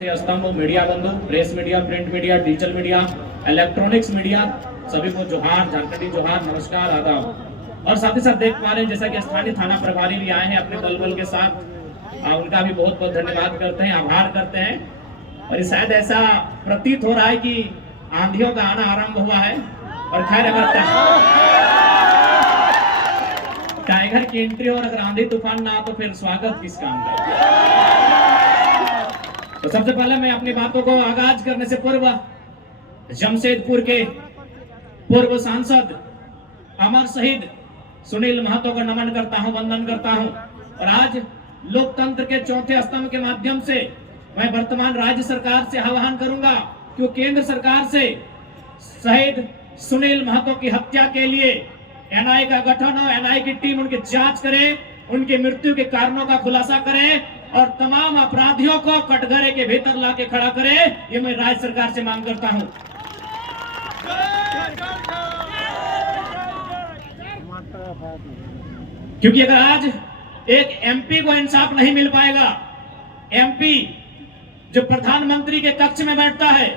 स्तंभ, मीडिया बंधु, press media, print media, digital media, electronics media, सभी को जोहार, झारखंडी जोहार, नमस्कार, आदाब। और साथ ही साथ देख पा रहे हैं जैसा कि स्थानीय थाना प्रभारी भी आए हैं अपने दलबल के साथ, उनका भी बहुत बहुत धन्यवाद करते हैं, आभार करते हैं। और शायद ऐसा प्रतीत हो रहा है कि आंधियों का आना आरंभ हुआ है। और खैर अगर टाइगर की एंट्री और अगर आंधी तूफान ना तो फिर स्वागत किस काम का। तो सबसे पहले मैं अपनी बातों को आगाज करने से पूर्व जमशेदपुर के पूर्व सांसद अमर शहीद सुनील महतो को नमन करता हूं, वंदन करता हूं। और आज लोकतंत्र के चौथे स्तंभ के माध्यम से मैं वर्तमान राज्य सरकार से आह्वान करूंगा कि वो केंद्र सरकार से शहीद सुनील महतो की हत्या के लिए एनआईए का गठन हो, एनआईए की टीम उनकी जांच करे, उनकी मृत्यु के कारणों का खुलासा करे और तमाम अपराधियों को कटघरे के भीतर लाके खड़ा करे। ये मैं राज्य सरकार से मांग करता हूं। क्योंकि अगर आज एक एमपी को इंसाफ नहीं मिल पाएगा, एमपी जो प्रधानमंत्री के कक्ष में बैठता है,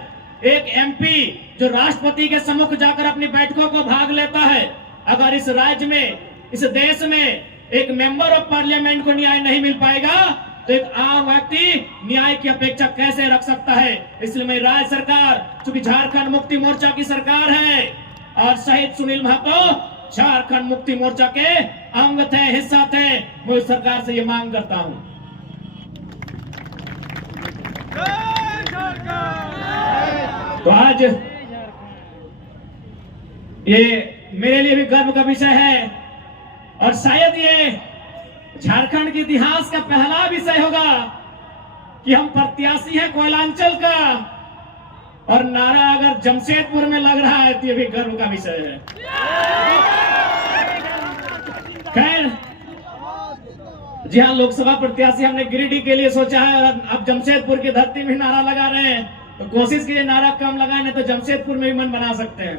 एक एमपी जो राष्ट्रपति के सम्मुख जाकर अपनी बैठकों को भाग लेता है, अगर इस राज्य में, इस देश में एक मेंबर ऑफ पार्लियामेंट को न्याय नहीं मिल पाएगा तो एक आम व्यक्ति न्याय की अपेक्षा कैसे रख सकता है। इसलिए मैं राज्य सरकार, चूंकि झारखंड मुक्ति मोर्चा की सरकार है और शहीद सुनील महतो झारखंड मुक्ति मोर्चा के अंग थे, हिस्सा थे, मैं सरकार से ये मांग करता हूं। तो आज ये मेरे लिए भी गर्व का विषय है और शायद ये झारखंड के इतिहास का पहला विषय होगा कि हम प्रत्याशी हैं कोयलांचल का और नारा अगर जमशेदपुर में लग रहा है तो ये भी गर्व का विषय है। खैर जी हाँ, लोकसभा प्रत्याशी हमने गिरिडीह के लिए सोचा है और अब जमशेदपुर की धरती में नारा लगा रहे हैं, तो कोशिश कीजिए नारा कम लगाए, नहीं तो जमशेदपुर में भी मन बना सकते हैं।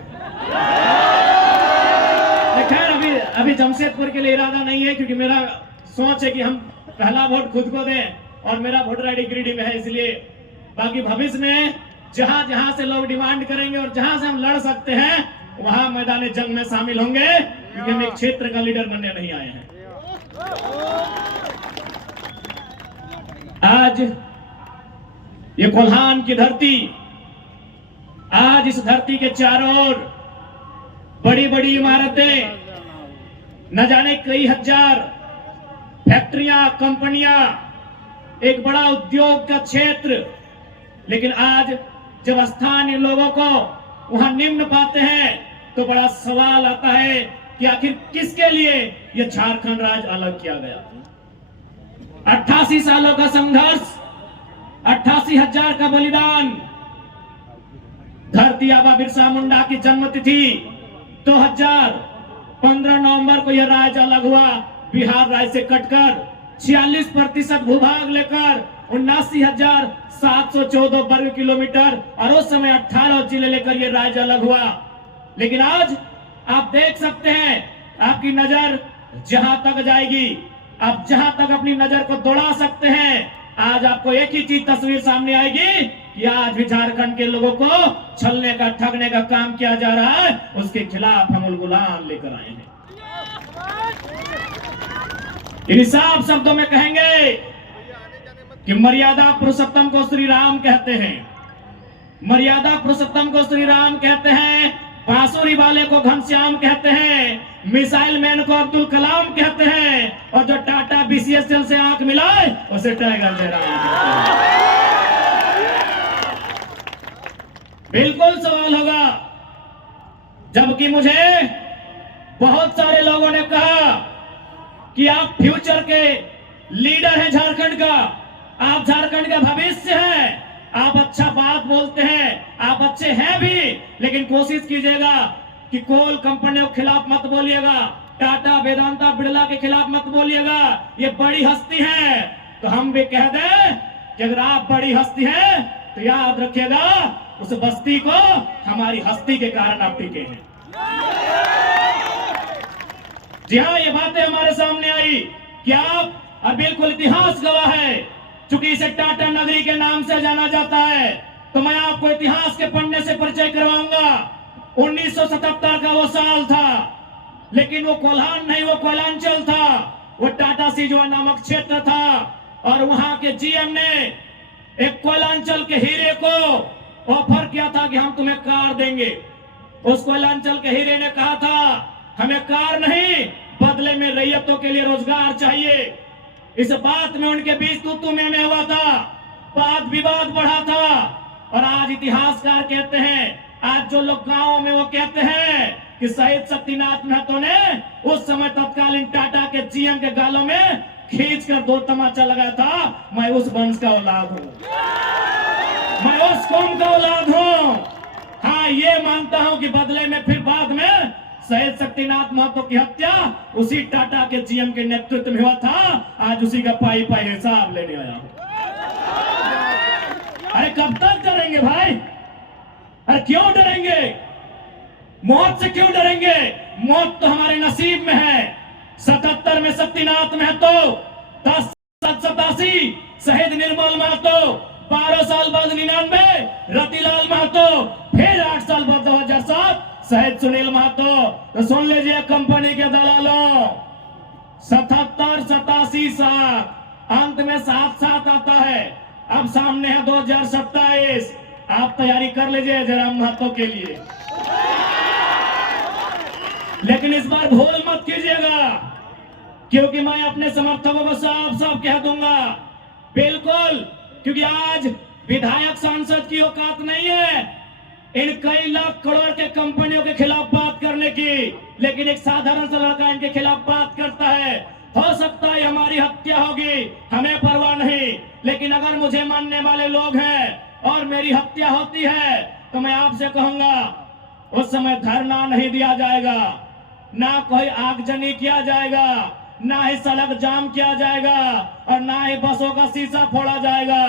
खैर अभी जमशेदपुर के लिए इरादा नहीं है, क्योंकि मेरा सोच है कि हम पहला वोट खुद को दें और मेरा वोटर आईडी गिरिडीह में है। इसलिए बाकी भविष्य में जहां जहां से लोग डिमांड करेंगे और जहां से हम लड़ सकते हैं वहां मैदान जंग में शामिल होंगे, क्योंकि हम एक क्षेत्र का लीडर बनने नहीं आए हैं। आज ये कोल्हान की धरती, आज इस धरती के चारों ओर बड़ी बड़ी इमारतें, न जाने कई हजार फैक्ट्रियां, कंपनियां, एक बड़ा उद्योग का क्षेत्र। लेकिन आज जब स्थानीय लोगों को वहां निम्न पाते हैं तो बड़ा सवाल आता है कि आखिर किसके लिए यह झारखंड राज्य अलग किया गया। 88 सालों का संघर्ष, 88,000 का बलिदान, धरती आबा बिरसा मुंडा की जन्मतिथि 2015 नवंबर को यह राज्य अलग हुआ, बिहार राज्य से कटकर 46% भूभाग लेकर 79,714 वर्ग किलोमीटर और उस समय 18 जिले लेकर यह राज्य अलग हुआ। लेकिन आज आप देख सकते हैं, आपकी नजर जहां तक जाएगी, आप जहां तक अपनी नजर को दौड़ा सकते हैं, आज आपको एक ही चीज तस्वीर सामने आएगी कि आज भी झारखंड के लोगों को छलने का, ठगने का काम किया जा रहा है। उसके खिलाफ हम उलगुलान लेकर आए हैं। इन साफ शब्दों में कहेंगे कि मर्यादा पुरुषोत्तम को श्री राम कहते हैं, मर्यादा पुरुषोत्तम को श्री राम कहते हैं, बांसुरी वाले को घनश्याम कहते हैं, मिसाइल मैन को अब्दुल कलाम कहते हैं और जो टाटा बीसीएसएल से आंख मिलाए उसे टाइगर जयराम। बिल्कुल सवाल होगा, जबकि मुझे बहुत सारे लोगों ने कहा कि आप फ्यूचर के लीडर हैं झारखंड का, आप झारखंड का भविष्य हैं, आप अच्छा बात बोलते हैं, आप अच्छे हैं भी, लेकिन कोशिश कीजिएगा कि कोल कंपनियों के खिलाफ मत बोलिएगा, टाटा, वेदांता, बिड़ला के खिलाफ मत बोलिएगा, ये बड़ी हस्ती है। तो हम भी कह दें कि अगर आप बड़ी हस्ती हैं तो याद रखिएगा उस बस्ती को हमारी हस्ती के कारण आप टिके हैं। जी हाँ, ये बातें हमारे सामने आई कि आप, और बिल्कुल इतिहास गवाह है, चूंकि इसे टाटा नगरी के नाम से जाना जाता है, तो मैं आपको इतिहास के पन्ने से परिचय करवाऊंगा। 1977 का वो साल था, लेकिन वो कोल्हान नहीं, वो कोयलांचल था। वो टाटा सिजवा नामक क्षेत्र था और वहां के जीएम ने एक कोयलांचल के हीरे को ऑफर किया था कि हम तुम्हें कार देंगे। उस कोयलांचल के हीरे ने कहा था हमें कार नहीं, बदले में रैयतों के लिए रोजगार चाहिए। इस बात में उनके बीच तू में हुआ था, वाद विवाद बढ़ा था। और आज इतिहासकार कहते हैं, आज जो लोग गांवों में वो कहते हैं कि शहीद शक्तिनाथ महतो ने उस समय तत्कालीन टाटा के जीएम के गालों में खींचकर 2 तमाचा लगाया था। मैं उस वंश का औलाद हूं, मैं उस कौम का औलाद हूं। हाँ, ये मानता हूं कि बदले में फिर बाद में शहीद शक्तिनाथ महतो की हत्या उसी टाटा के जीएम के नेतृत्व में हुआ था। आज उसी का पाई पाई हिसाब लेने आया हूं। अरे कब तक डरेंगे भाई? अरे क्यों डरेंगे? मौत से क्यों डरेंगे? मौत तो हमारे नसीब में है। 77 में शक्तिनाथ महतो, 1087 शहीद निर्मल महतो, 12 साल बाद 99 रतिलाल महतो, फिर 8 साल बाद 2007 शहीद सुनील महतो। तो सुन लीजिए कंपनी के दलालों, 77, 87 साल, अंत में 7 आता है। अब सामने है 2027। आप तैयारी कर लीजिए जरा महतो के लिए, लेकिन इस बार भूल मत कीजिएगा, क्योंकि मैं अपने समर्थकों को साफ साफ कह दूंगा, बिल्कुल, क्योंकि आज विधायक सांसद की औकात नहीं है इन कई लाख करोड़ के कंपनियों के खिलाफ बात करने की, लेकिन एक साधारण सा लड़का इनके खिलाफ बात करता है। हो सकता है हमारी हत्या होगी, हमें परवाह नहीं, लेकिन अगर मुझे मानने वाले लोग हैं और मेरी हत्या होती है तो मैं आपसे कहूंगा उस समय धरना नहीं दिया जाएगा, ना कोई आगजनी किया जाएगा, ना ही सड़क जाम किया जाएगा और ना ही बसों का शीशा फोड़ा जाएगा।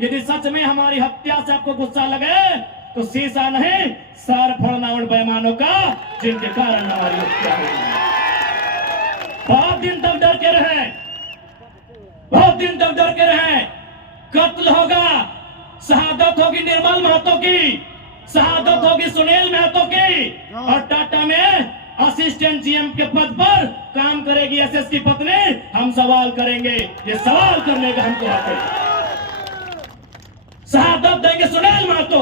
यदि सच में हमारी हत्या से आपको गुस्सा लगे तो शीशा नहीं, सर फोड़ना उन बेईमानों का जिनके कारण हमारी हत्या हुई। बहुत दिन तक डर के रहे, बहुत दिन तक डर के रहे। कत्ल होगा, शहादत होगी निर्मल महतो की, शहादत होगी सुनील महतो की, और टाटा में असिस्टेंट जीएम के पद पर काम करेगी एसएस की पत्नी। हम सवाल करेंगे, ये सवाल करने का हमको हक है। शहादत देंगे सुनील महतो।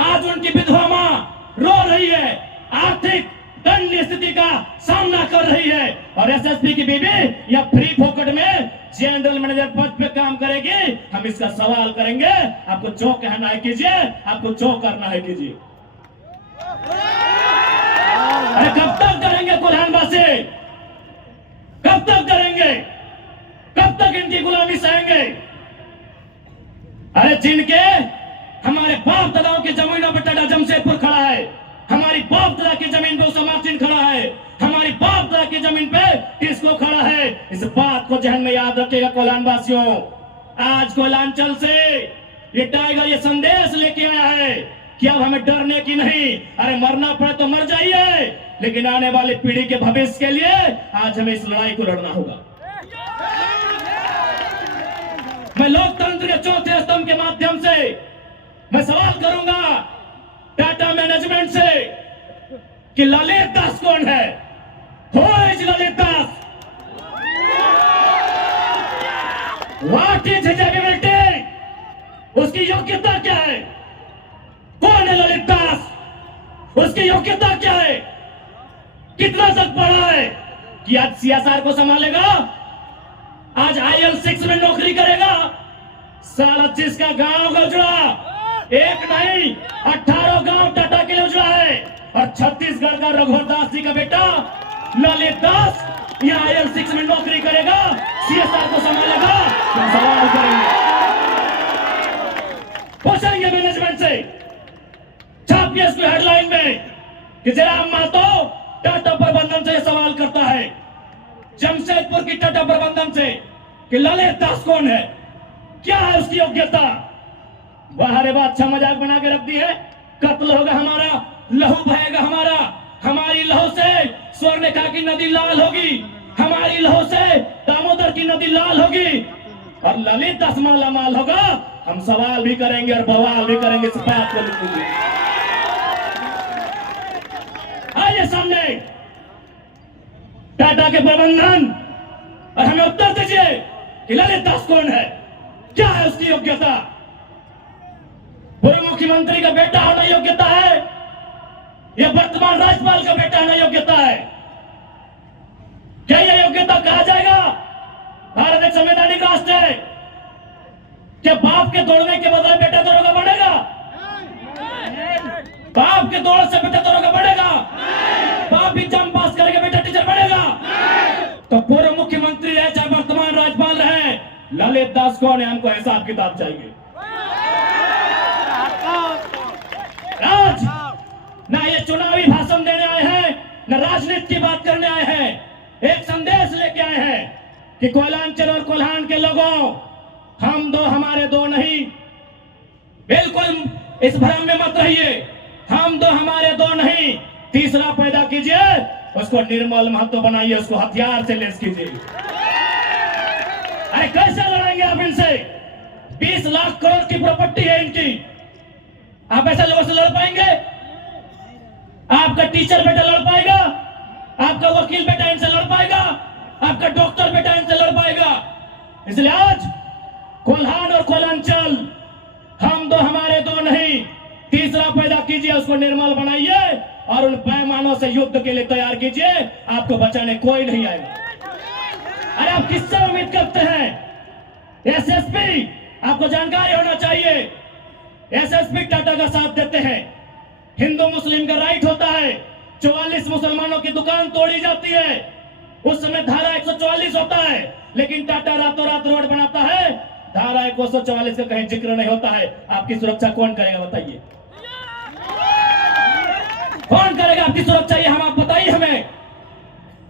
आज उनकी विधवा मां रो रही है, आर्थिक दयनीय स्थिति का सामना कर रही है, और एसएसपी की बीवी या फ्री फोकट में जनरल मैनेजर पद पे काम करेगी। हम इसका सवाल करेंगे। आपको जो कहना है कीजिए, आपको जो करना है कीजिए। अरे कब तक डरेंगे कोल्हानवासी? कब तक डरेंगे? कब तक इनकी गुलामी सहेंगे? अरे जिनके हमारे बाप दादाओं की जमीनों पर टाटा जमशेदपुर खड़ा है, हमारी बाप दादा की जमीन पे उसा मार्टिन खड़ा है, हमारी बाप दादा की जमीन पे टिस्को खड़ा है। इस बात को जहन में याद रखिएगा कोल्हानवासियों। आज कोयलांचल से ये टाइगर ये संदेश लेके आया है कि अब हमें डरने की नहीं, अरे मरना पड़े तो मर जाइए, लेकिन आने वाली पीढ़ी के भविष्य के लिए आज हमें इस लड़ाई को लड़ना होगा। मैं लोकतंत्र के चौथे स्तंभ के माध्यम से मैं सवाल करूंगा टाटा मैनेजमेंट से कि ललित दास कौन है? Who is Lalit Das? What is his ability? उसकी योग्यता क्या है? कौन है ललित दास? उसकी योग्यता क्या है? कितना तक पढ़ा है कि आज सीएसआर को संभालेगा, आज IL6 में नौकरी करेगा? साला जिसका गांव का उजड़ा एक नहीं 18 गांव टाटा के लिए उजड़ा है, और छत्तीसगढ़ का रघुवर दास जी का बेटा ललित दास यहाँ IL6 में नौकरी करेगा, सीएसआर को संभालेगा। हम सवाल करेंगे, पूछेंगे मैनेजमेंट से, छापिए इसको हेडलाइन में कि जयराम महतो टाटा प्रबंधन से सवाल करता है, जमशेदपुर की टाटा प्रबंधन से, कि ललित दास कौन है, क्या है उसकी योग्यता? बाहर बात अच्छा मजाक बना के रख दी है। कत्ल होगा हमारा, लहू बहेगा हमारा, हमारी लहू से स्वर्णरेखा की नदी लाल होगी, हमारी लहू से दामोदर की नदी लाल होगी। और ललित दास मालामाल होगा, हम सवाल भी करेंगे और बवाल भी करेंगे, इस बात को लिखिए। आइए सामने टाटा के प्रबंधन और हमें उत्तर दीजिए कि ललित दास कौन है, क्या है उसकी योग्यता। पूर्व मुख्यमंत्री का बेटा होना योग्यता है या वर्तमान राज्यपाल का बेटा होना योग्यता है? क्या यह योग्यता कहा जाएगा? भारत एक संवैधानिक राष्ट्र है। क्या बाप के दौड़ने के बदले बेटा दौड़ेगा बढ़ेगा? बाप के दौड़ से बेटा दौड़ेगा बढ़ेगा? बाप एग्जाम पास करेगा बेटा टीचर बनेगा? तो पूर्व मुख्यमंत्री रहे चाहे वर्तमान राज्यपाल रहे, ललित दास कौन है, हमको हिसाब किताब चाहिए। आज ना ये चुनावी भाषण देने आए हैं, न राजनीति की बात करने आए हैं, एक संदेश लेके आए हैं कि कोयलांचल और कोल्हान के लोगों, हम दो हमारे दो नहीं। बिल्कुल इस भ्रम में मत रहिए, हम दो हमारे दो नहीं। तीसरा पैदा कीजिए, उसको निर्मल महतो बनाइए, उसको हथियार से लेस कीजिए। अरे कैसे लड़ेंगे आप इनसे? 20 लाख करोड़ की प्रॉपर्टी है इनकी, आप ऐसे लोगों से लड़ पाएंगे? आपका टीचर बेटा लड़ पाएगा? आपका वकील बेटा इनसे लड़ पाएगा? आपका डॉक्टर बेटा इनसे लड़ पाएगा? इसलिए आज कोल्हान और कोयलांचल, हम दो हमारे दो नहीं। तीसरा पैदा कीजिए, उसको निर्मल बनाइए और उन बेईमानों से युद्ध के लिए तैयार कीजिए। आपको बचाने कोई नहीं आएगा। अरे आप किससे उम्मीद करते हैं? एसएसपी, आपको जानकारी होना चाहिए, एसएसपी टाटा का साथ देते हैं। हिंदू मुस्लिम का राइट होता है, 44 मुसलमानों की दुकान तोड़ी जाती है, उस समय धारा 144 होता है, लेकिन टाटा रातों रात रोड बनाता है, धारा 144 का कहीं जिक्र नहीं होता है। आपकी सुरक्षा कौन करेगा बताइए? कौन करेगा आपकी सुरक्षा? ये हम आप बताइए हमें,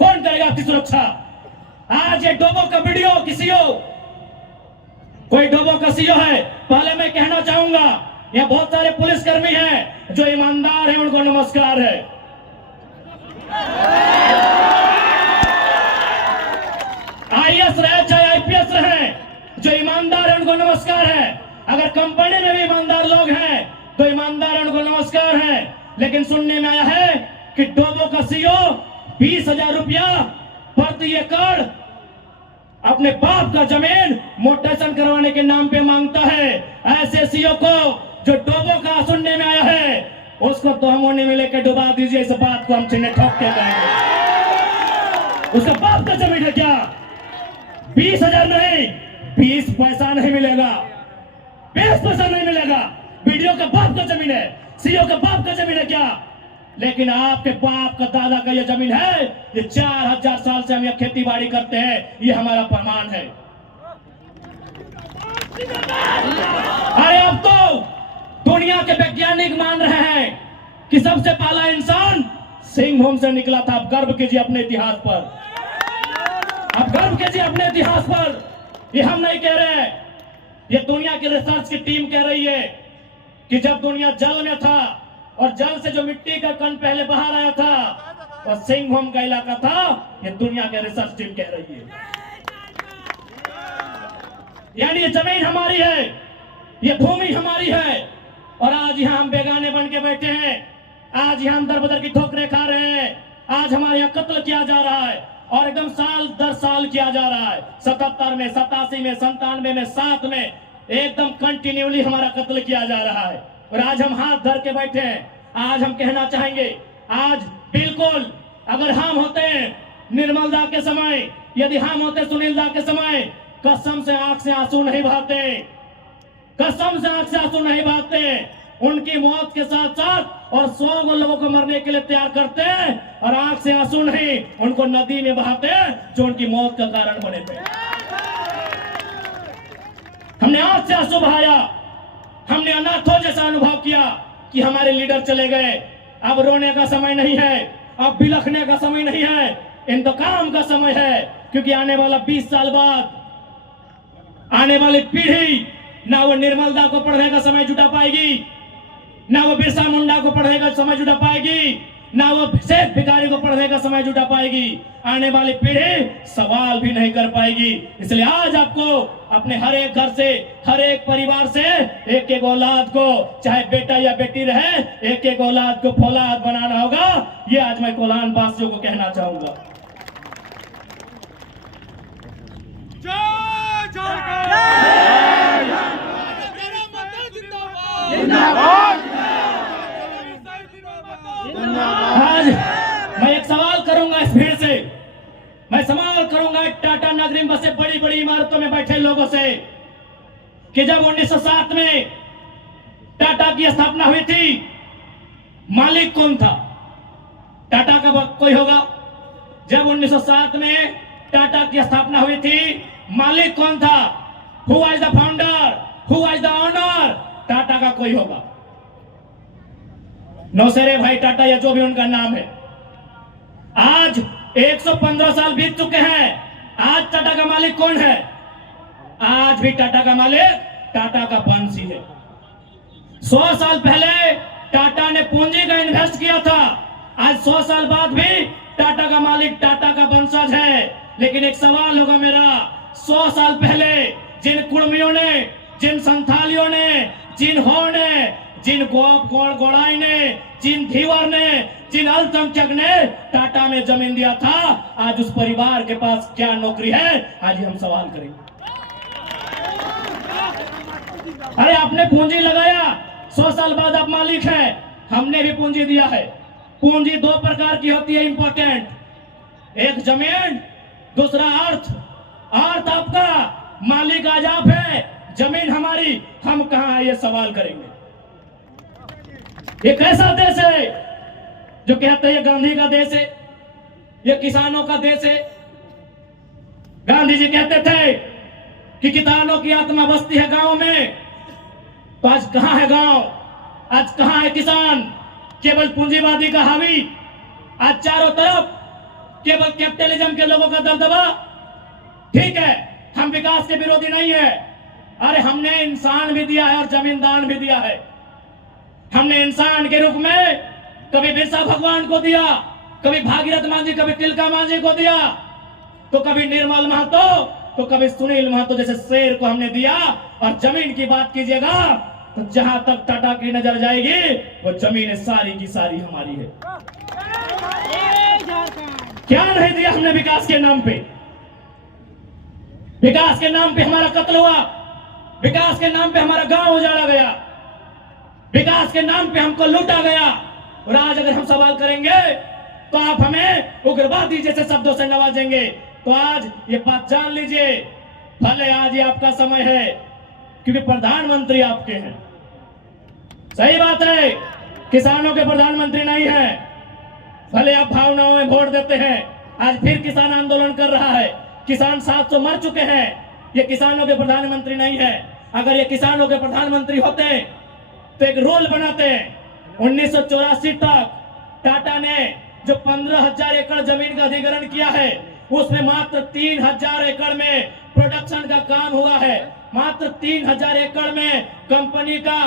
कौन करेगा आपकी सुरक्षा? आज ये डोबो का वीडियो किसी हो, कोई डोबो का सीओ है, पहले मैं कहना चाहूंगा यहाँ बहुत सारे पुलिसकर्मी हैं जो ईमानदार हैं, उनको नमस्कार है। आईएएस रहे चाहे आईपीएस रहे, जो ईमानदार है उनको नमस्कार है। अगर कंपनी में भी ईमानदार लोग हैं तो ईमानदार है, उनको नमस्कार है। लेकिन सुनने में आया है कि डोबो का सीओ 20,000 रुपया प्रति एकड़ अपने बाप का जमीन मोटेशन करवाने के नाम पे मांगता है। ऐसे सीओ को जो डोबो का सुनने में आया है, उसको तो हम होने में लेकर डुबा दीजिए। इस बात को हम चिन्ह ठोक के कहेंगे। उसका बाप का जमीन है क्या? 20,000 नहीं, 20 पैसा नहीं मिलेगा, 20 पैसा नहीं मिलेगा। वीडियो का बाप का जमीन है, सीओ का बाप का जमीन है क्या? लेकिन आपके बाप का दादा का यह जमीन है। ये 4000 साल से हम यह खेती बाड़ी करते हैं, ये हमारा प्रमाण है। अरे अब तो दुनिया के वैज्ञानिक मान रहे हैं कि सबसे पहला इंसान सिंहभूम से निकला था। आप गर्व कीजिए अपने इतिहास पर, आप गर्व कीजिए अपने इतिहास पर। ये हम नहीं कह रहे हैं, ये दुनिया की रिसर्च की टीम कह रही है कि जब दुनिया जल में था और जल से जो मिट्टी का कण पहले बाहर आया था, और सिंहभूम का इलाका था। ये दुनिया के रिसर्च टीम कह रही है। यानी ये जमीन हमारी है, ये भूमि हमारी है। और आज यहाँ हम बेगाने बन के बैठे हैं, आज यहाँ हम दर बदर की ठोकरें खा रहे हैं। आज हमारे यहाँ कत्ल किया जा रहा है और एकदम साल दर साल किया जा रहा है। 77 में, 87 में, 97 में, 7 में एकदम कंटिन्यूली हमारा कत्ल किया जा रहा है। और आज हम हाथ धर के बैठे हैं। आज हम कहना चाहेंगे, आज बिल्कुल अगर हम होते निर्मल दा के समय, यदि हम होते सुनील दा के समय, कसम से आंख से आंसू नहीं बहाते, कसम से आंख से आंसू नहीं बहाते। उनकी मौत के साथ साथ और 100 लोगों को मरने के लिए तैयार करते हैं और आंख से आंसू नहीं, उनको नदी में बहाते हैं जो उनकी मौत का कारण बने थे। हमने आंख से आंसू बहाया, हमने अनाथों जैसा अनुभव किया कि हमारे लीडर चले गए। अब रोने का समय नहीं है, अब बिलखने का समय नहीं है, इंतकाम का समय है। क्योंकि आने वाला 20 साल बाद आने वाली पीढ़ी ना वो निर्मल दा को पढ़ने का समय जुटा पाएगी, ना वो बिरसा मुंडा को पढ़ने का समय जुटा पाएगी, ना वो शेख भिखारी को पढ़ने का समय जुटा पाएगी, आने वाली पीढ़ी सवाल भी नहीं कर पाएगी। इसलिए आज आपको अपने हर एक घर से, हर एक परिवार से एक एक औलाद को, चाहे बेटा या बेटी रहे, एक एक औलाद को फौलाद बनाना होगा। ये आज मैं कोलान वासियों को कहना चाहूंगा। आज मैं एक सवाल करूंगा इस भीड़ से, मैं सवाल करूंगा टाटा नगरी में बसे बड़ी बड़ी इमारतों में बैठे लोगों से कि जब 1907 में टाटा की स्थापना हुई थी, मालिक कौन था? टाटा का कोई होगा? जब 1907 में टाटा की स्थापना हुई थी, मालिक कौन था? Who was the founder? Who was the owner? Tata का कोई होगा? नौसेरे भाई टाटा या जो भी उनका नाम है। आज 115 साल बीत चुके हैं। आज टाटा का मालिक कौन है? आज भी टाटा का मालिक टाटा का वंशी है। 100 साल पहले टाटा ने पूंजी का इन्वेस्ट किया था, आज 100 साल बाद भी टाटा का मालिक टाटा का वंशज है। लेकिन एक सवाल होगा मेरा, 100 साल पहले जिन कुर्मियों ने, जिन संथालियों ने, जिन हो ने, जिन गोड़ाई ने, जिन धीवर ने, जिन अल्पसंख्यक ने टाटा में जमीन दिया था, आज उस परिवार के पास क्या नौकरी है? आज हम सवाल करेंगे। अरे आपने पूंजी लगाया, 100 साल बाद आप मालिक हैं, हमने भी पूंजी दिया है। पूंजी दो प्रकार की होती है इंपॉर्टेंट, एक जमीन, दूसरा अर्थ। अर्थ आपका, मालिक आज आप है, जमीन हमारी, हम कहां है? ये सवाल करेंगे। ये कैसा देश है जो कहते हैं ये गांधी का देश है, ये किसानों का देश है? गांधी जी कहते थे कि किसानों की आत्मा बसती है गांव में, तो आज कहां है गांव? आज कहां है किसान? केवल पूंजीवादी का हावी, आज चारों तरफ केवल कैपिटलिज्म के लोगों का दबदबा। ठीक है, हम विकास के विरोधी नहीं है। अरे हमने इंसान भी दिया है और जमींदार भी दिया है। हमने इंसान के रूप में कभी बिरसा भगवान को दिया, कभी भागीरथ मांझी, कभी तिलका मांझी को दिया, तो कभी निर्मल महतो, तो कभी सुनील महतो जैसे शेर को हमने दिया। और जमीन की बात कीजिएगा तो जहां तक टाटा की नजर जाएगी वो जमीन सारी की सारी हमारी है। क्या नहीं दिया हमने विकास के नाम पे? विकास के नाम पे हमारा कत्ल हुआ, विकास के नाम पे हमारा गांव उजाड़ा गया, विकास के नाम पे हमको लूटा गया। और आज अगर हम सवाल करेंगे तो आप हमें उग्रवादी जैसे शब्दों से नवाजेंगे। तो आज ये बात जान लीजिए, भले आज ये आपका समय है क्योंकि प्रधानमंत्री आपके हैं। सही बात है, किसानों के प्रधानमंत्री नहीं है। भले आप भावनाओं में वोट देते हैं, आज फिर किसान आंदोलन कर रहा है, किसान 700 मर चुके हैं। ये किसानों के प्रधानमंत्री नहीं है। अगर ये किसानों के प्रधानमंत्री होते तो एक रूल बनाते। 1984 तक टाटा ने जो 15,000 एकड़ जमीन का अधिग्रहण किया है, उसमें मात्र 3,000 एकड़ में प्रोडक्शन का काम हुआ है। मात्र 3,000 एकड़ में कंपनी का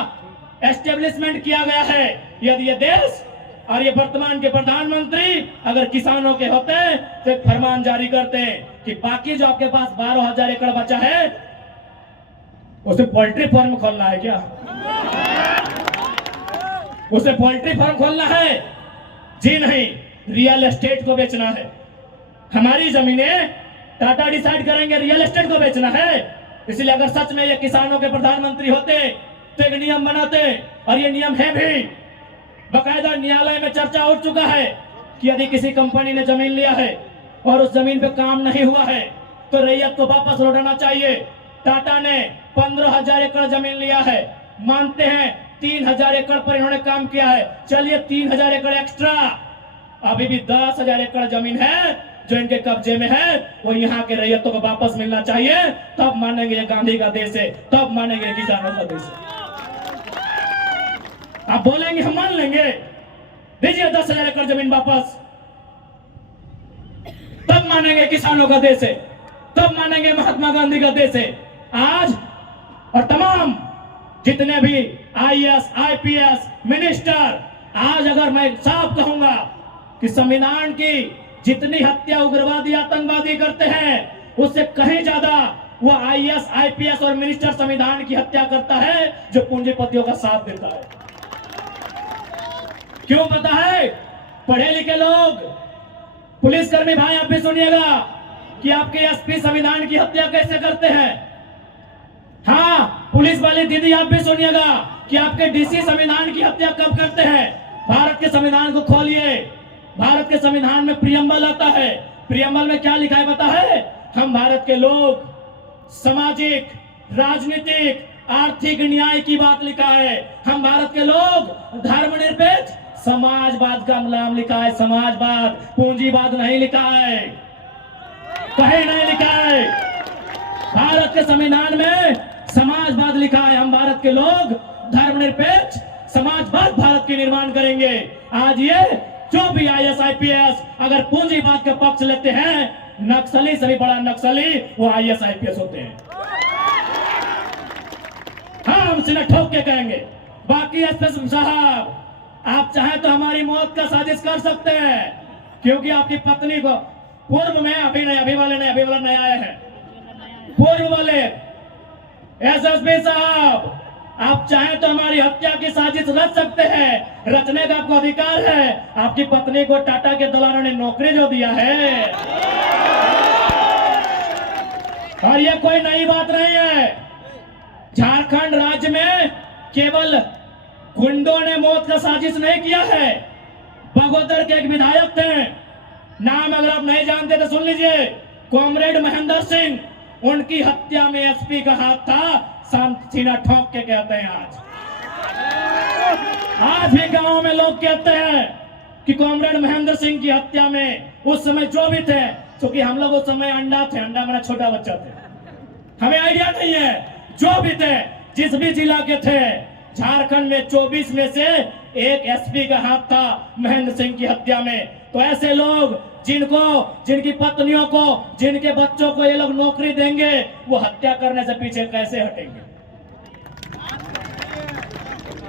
एस्टेब्लिशमेंट किया गया है। यदि ये देश और ये वर्तमान के प्रधानमंत्री अगर किसानों के होते तो एक फरमान जारी करते कि बाकी जो आपके पास 12,000 एकड़ बचा है उसे पोल्ट्री फार्म खोलना है क्या? उसे पोल्ट्री फार्म खोलना है? जी नहीं, रियल एस्टेट को बेचना है। हमारी जमीनें टाटा डिसाइड करेंगे रियल एस्टेट को बेचना है। इसलिए अगर सच में ये किसानों के प्रधानमंत्री होते तो एक नियम बनाते, और ये नियम है भी, बकायदा न्यायालय में चर्चा उठ चुका है कि यदि किसी कंपनी ने जमीन लिया है और उस जमीन पे काम नहीं हुआ है तो रैयत को वापस लौटाना चाहिए। टाटा ने 15,000 एकड़ जमीन लिया है, मानते हैं 3,000 एकड़ पर इन्होंने काम किया है, चलिए 3,000 एकड़ एक्स्ट्रा, अभी भी 10,000 एकड़ जमीन है जो इनके कब्जे में है, वो यहाँ के रैयतों को वापस मिलना चाहिए। तब मानेंगे ये गांधी का देश है, तब मानेंगे किसानों का देश है। आप बोलेंगे हम मान लेंगे, दीजिए 10,000 एकड़ जमीन वापस, तब मानेंगे किसानों का देश है, तब मानेंगे महात्मा गांधी का देश है। आज और तमाम जितने भी IAS, IPS, मिनिस्टर आज अगर मैं साफ कहूंगा कि संविधान की जितनी हत्या उग्रवादी आतंकवादी करते हैं उससे कहीं ज्यादा वो आईएएस आईपीएस और मिनिस्टर संविधान की हत्या करता है जो पूंजीपतियों का साथ देता है। क्यों पता है? पढ़े लिखे लोग, पुलिसकर्मी भाई आप भी सुनिएगा कि आपके एसपी संविधान की हत्या कैसे करते हैं। हाँ, पुलिस वाली दीदी आप भी सुनिएगा कि आपके डीसी संविधान की हत्या कब करते हैं। भारत के संविधान को खोलिए, भारत के संविधान में प्रियम्बल आता है। प्रियम्बल में क्या लिखा है पता है? हम भारत के लोग सामाजिक, राजनीतिक, आर्थिक न्याय की बात लिखा है। हम भारत के लोग धर्मनिरपेक्ष समाजवाद का नाम लिखा है। समाजवाद, पूंजीवाद नहीं लिखा है, कहीं नहीं लिखा है। भारत के संविधान में समाजवाद लिखा है। हम भारत के लोग धर्मनिरपेक्ष समाजवाद भारत के निर्माण करेंगे। आज ये जो भी आईएएस आईपीएस अगर पूंजीवाद का पक्ष लेते हैं, नक्सली से भी बड़ा नक्सली वो आईएएस आईपीएस होते हैं। हाँ, हम सीना ठोक के कहेंगे। बाकी एसपी साहब, आप चाहे तो हमारी मौत का साजिश कर सकते हैं, क्योंकि आपकी पत्नी को पूर्व में, अभी नहीं, अभी वाले नए आए हैं, पूर्व वाले एसएसपी साहब, आप चाहे तो हमारी हत्या की साजिश रच सकते हैं, रचने का आपको अधिकार है। आपकी पत्नी को टाटा के दलालों ने नौकरी जो दिया है, और ये कोई नई बात नहीं है। झारखंड राज्य में केवल गुंडों ने मौत का साजिश नहीं किया है। बगोदर के एक विधायक थे, नाम अगर आप नहीं जानते तो सुन लीजिए, कॉमरेड महेंद्र सिंह, उनकी हत्या में एसपी का हाथ था। सीना ठोक के कहते हैं आज भी गांव में लोग कहते हैं कि कॉमरेड महेंद्र सिंह की हत्या में उस समय जो भी थे, क्योंकि हम लोग उस समय अंडा मेरा छोटा बच्चा थे, हमें आइडिया नहीं है, जो भी थे, जिस भी जिला के थे, झारखंड में 24 में से एक एसपी का हाथ था महेंद्र सिंह की हत्या में। तो ऐसे लोग जिनकी पत्नियों को, जिनके बच्चों को ये लोग नौकरी देंगे, वो हत्या करने से पीछे कैसे हटेंगे?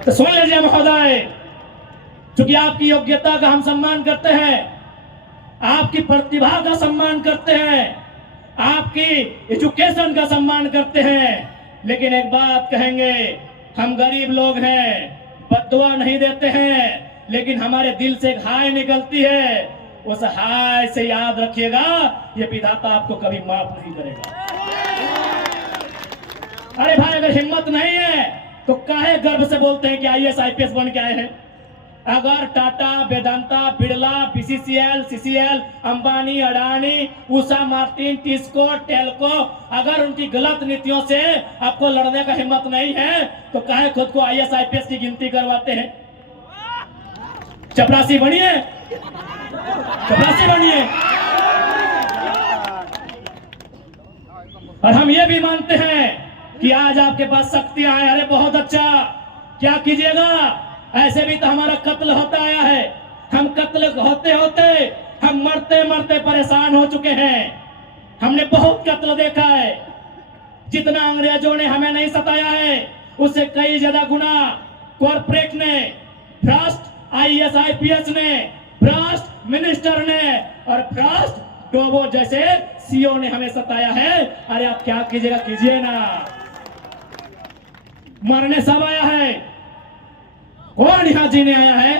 तो सुन लीजिए महोदय, क्योंकि आपकी योग्यता का हम सम्मान करते हैं, आपकी प्रतिभा का सम्मान करते हैं, आपकी एजुकेशन का सम्मान करते हैं, लेकिन एक बात कहेंगे, हम गरीब लोग हैं, बद्दुआ नहीं देते हैं, लेकिन हमारे दिल से एक हाय निकलती है। उस हाय से याद रखिएगा, ये विधाता आपको कभी माफ नहीं करेगा। अरे भाई, अगर हिम्मत नहीं है तो काहे गर्व से बोलते हैं कि आईएएस आईपीएस बन के आए हैं? अगर Tata, Vedanta, Birla, BCCL, CCL, Ambani, Adani, Usha Martin, TISCO, Telco, अगर उनकी गलत नीतियों से आपको लड़ने का हिम्मत नहीं है तो काहे खुद को आईएएस आईपीएस की गिनती करवाते हैं? चपरासी बनिए, चपरासी बनिए। और हम ये भी मानते हैं कि आज आपके पास शक्तियां हैं। अरे बहुत अच्छा, क्या कीजिएगा? ऐसे भी तो हमारा कत्ल होता आया है। हम कत्ल होते होते हम मरते मरते परेशान हो चुके हैं। हमने बहुत कत्ल देखा है। जितना अंग्रेजों ने हमें नहीं सताया है, उससे कई ज्यादा गुना कॉर्पोरेट ने, भ्रष्ट आईएएस आईपीएस ने, भ्रष्ट मिनिस्टर ने और भ्रष्ट डोबो जैसे सीओ ने हमें सताया है। अरे आप क्या कीजिएगा, कीजिए ना। मरने सब आया है, कौन यहां जीने आया है?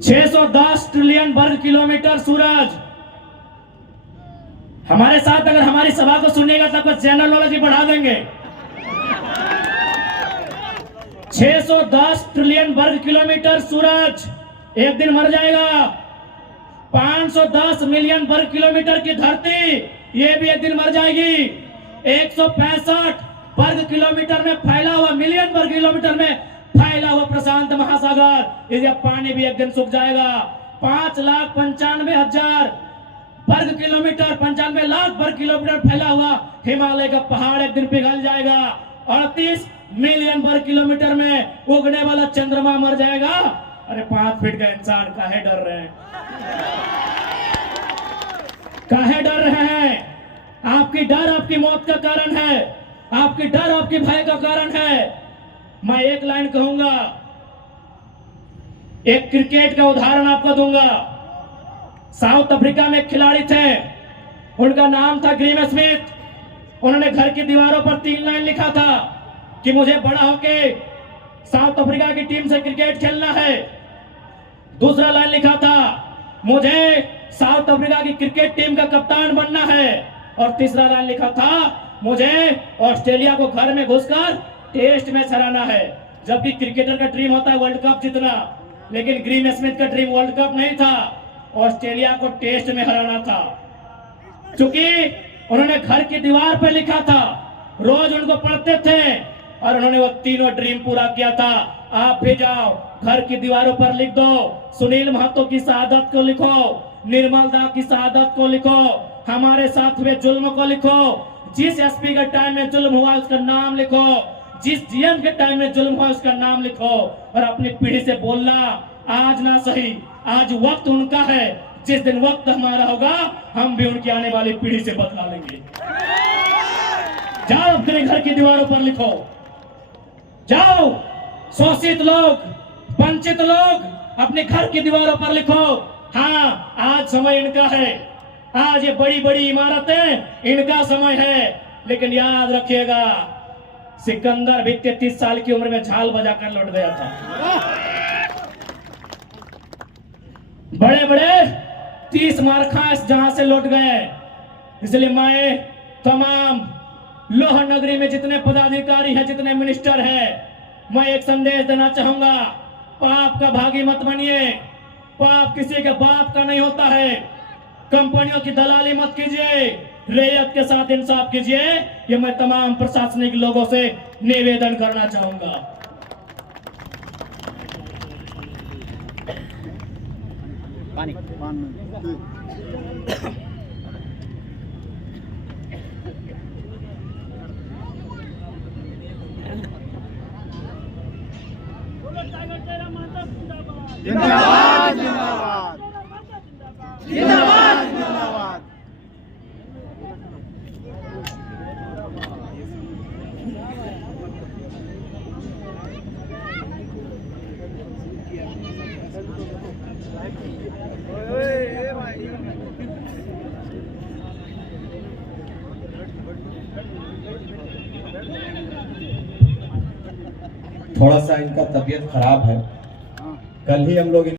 610 ट्रिलियन वर्ग किलोमीटर सूरज। हमारे साथ अगर हमारी सभा को सुनिएगा तो कुछ जनरल नॉलेज बढ़ा देंगे। 610 ट्रिलियन वर्ग किलोमीटर सूरज एक दिन मर जाएगा। 510 मिलियन वर्ग किलोमीटर की धरती, ये भी एक दिन मर जाएगी। 165 वर्ग किलोमीटर में फैला हुआ, मिलियन वर्ग किलोमीटर में फैला हुआ प्रशांत महासागर, इसका पानी भी एक दिन सूख जाएगा। 5,95,000 वर्ग किलोमीटर, 95 लाख वर्ग किलोमीटर फैला हुआ हिमालय का पहाड़ एक दिन पिघल जाएगा। 38 मिलियन वर्ग किलोमीटर में उगने वाला चंद्रमा मर जाएगा। अरे 5 फीट का इंसान काहे डर रहे हैं? काहे डर रहे हैं? आपकी डर आपकी मौत का कारण है, आपकी डर आपकी भय का कारण है। मैं एक लाइन कहूंगा, एक क्रिकेट का उदाहरण आपको दूंगा। साउथ अफ्रीका में एक खिलाड़ी थे, उनका नाम था ग्रीम स्मिथ। उन्होंने घर की दीवारों पर 3 लाइन लिखा था कि मुझे बड़ा होके साउथ अफ्रीका की टीम से क्रिकेट खेलना है। दूसरा लाइन लिखा था, मुझे साउथ अफ्रीका की क्रिकेट टीम का कप्तान बनना है। और तीसरा लाइन लिखा था, मुझे ऑस्ट्रेलिया को घर में घुसकर टेस्ट मैच हराना है। जबकि क्रिकेटर का ड्रीम होता है वर्ल्ड कप जीतना, लेकिन ग्रीम स्मिथ का ड्रीम वर्ल्ड कप नहीं था, ऑस्ट्रेलिया को टेस्ट में हराना था। क्योंकि उन्होंने घर की दीवार पर लिखा था, रोज उनको पढ़ते थे और उन्होंने वो तीनों ड्रीम पूरा किया था। आप भी जाओ, घर की दीवारों पर लिख दो, सुनील महतो की शहादत को लिखो, निर्मल दा की शहादत को लिखो, हमारे साथ हुए जुल्म को लिखो, जिस एसपी के टाइम में जुल्म हुआ उसका नाम लिखो, जिस जीएम के टाइम में जुल्म हुआ उसका नाम लिखो। और अपनी पीढ़ी से बोलना, आज ना सही, आज वक्त उनका है, जिस दिन वक्त हमारा होगा हम भी उनकी आने वाली पीढ़ी से बदला लेंगे। जाओ अपने घर की दीवारों पर लिखो, जाओ शोषित लोग, वंचित लोग अपने घर की दीवारों पर लिखो, हाँ आज समय इनका है, आज ये बड़ी बड़ी इमारतें इनका समय है। लेकिन याद रखिएगा, सिकंदर भी 33 साल की उम्र में झाल बजाकर लौट गया था। बड़े बड़े 30 मारखास जहां से लौट गए। इसलिए मैं तमाम लोहा नगरी में जितने पदाधिकारी हैं, जितने मिनिस्टर हैं, मैं एक संदेश देना चाहूंगा, पाप का भागी मत बनिए। पाप किसी के बाप का नहीं होता है। कंपनियों की दलाली मत कीजिए, रैयत के साथ इंसाफ कीजिए। ये मैं तमाम प्रशासनिक लोगों से निवेदन करना चाहूंगा। पानी जिंदाबाद जिंदाबाद जिंदाबाद जिंदाबाद। थोड़ा सा इनका तबीयत खराब है। कल ही हम लोग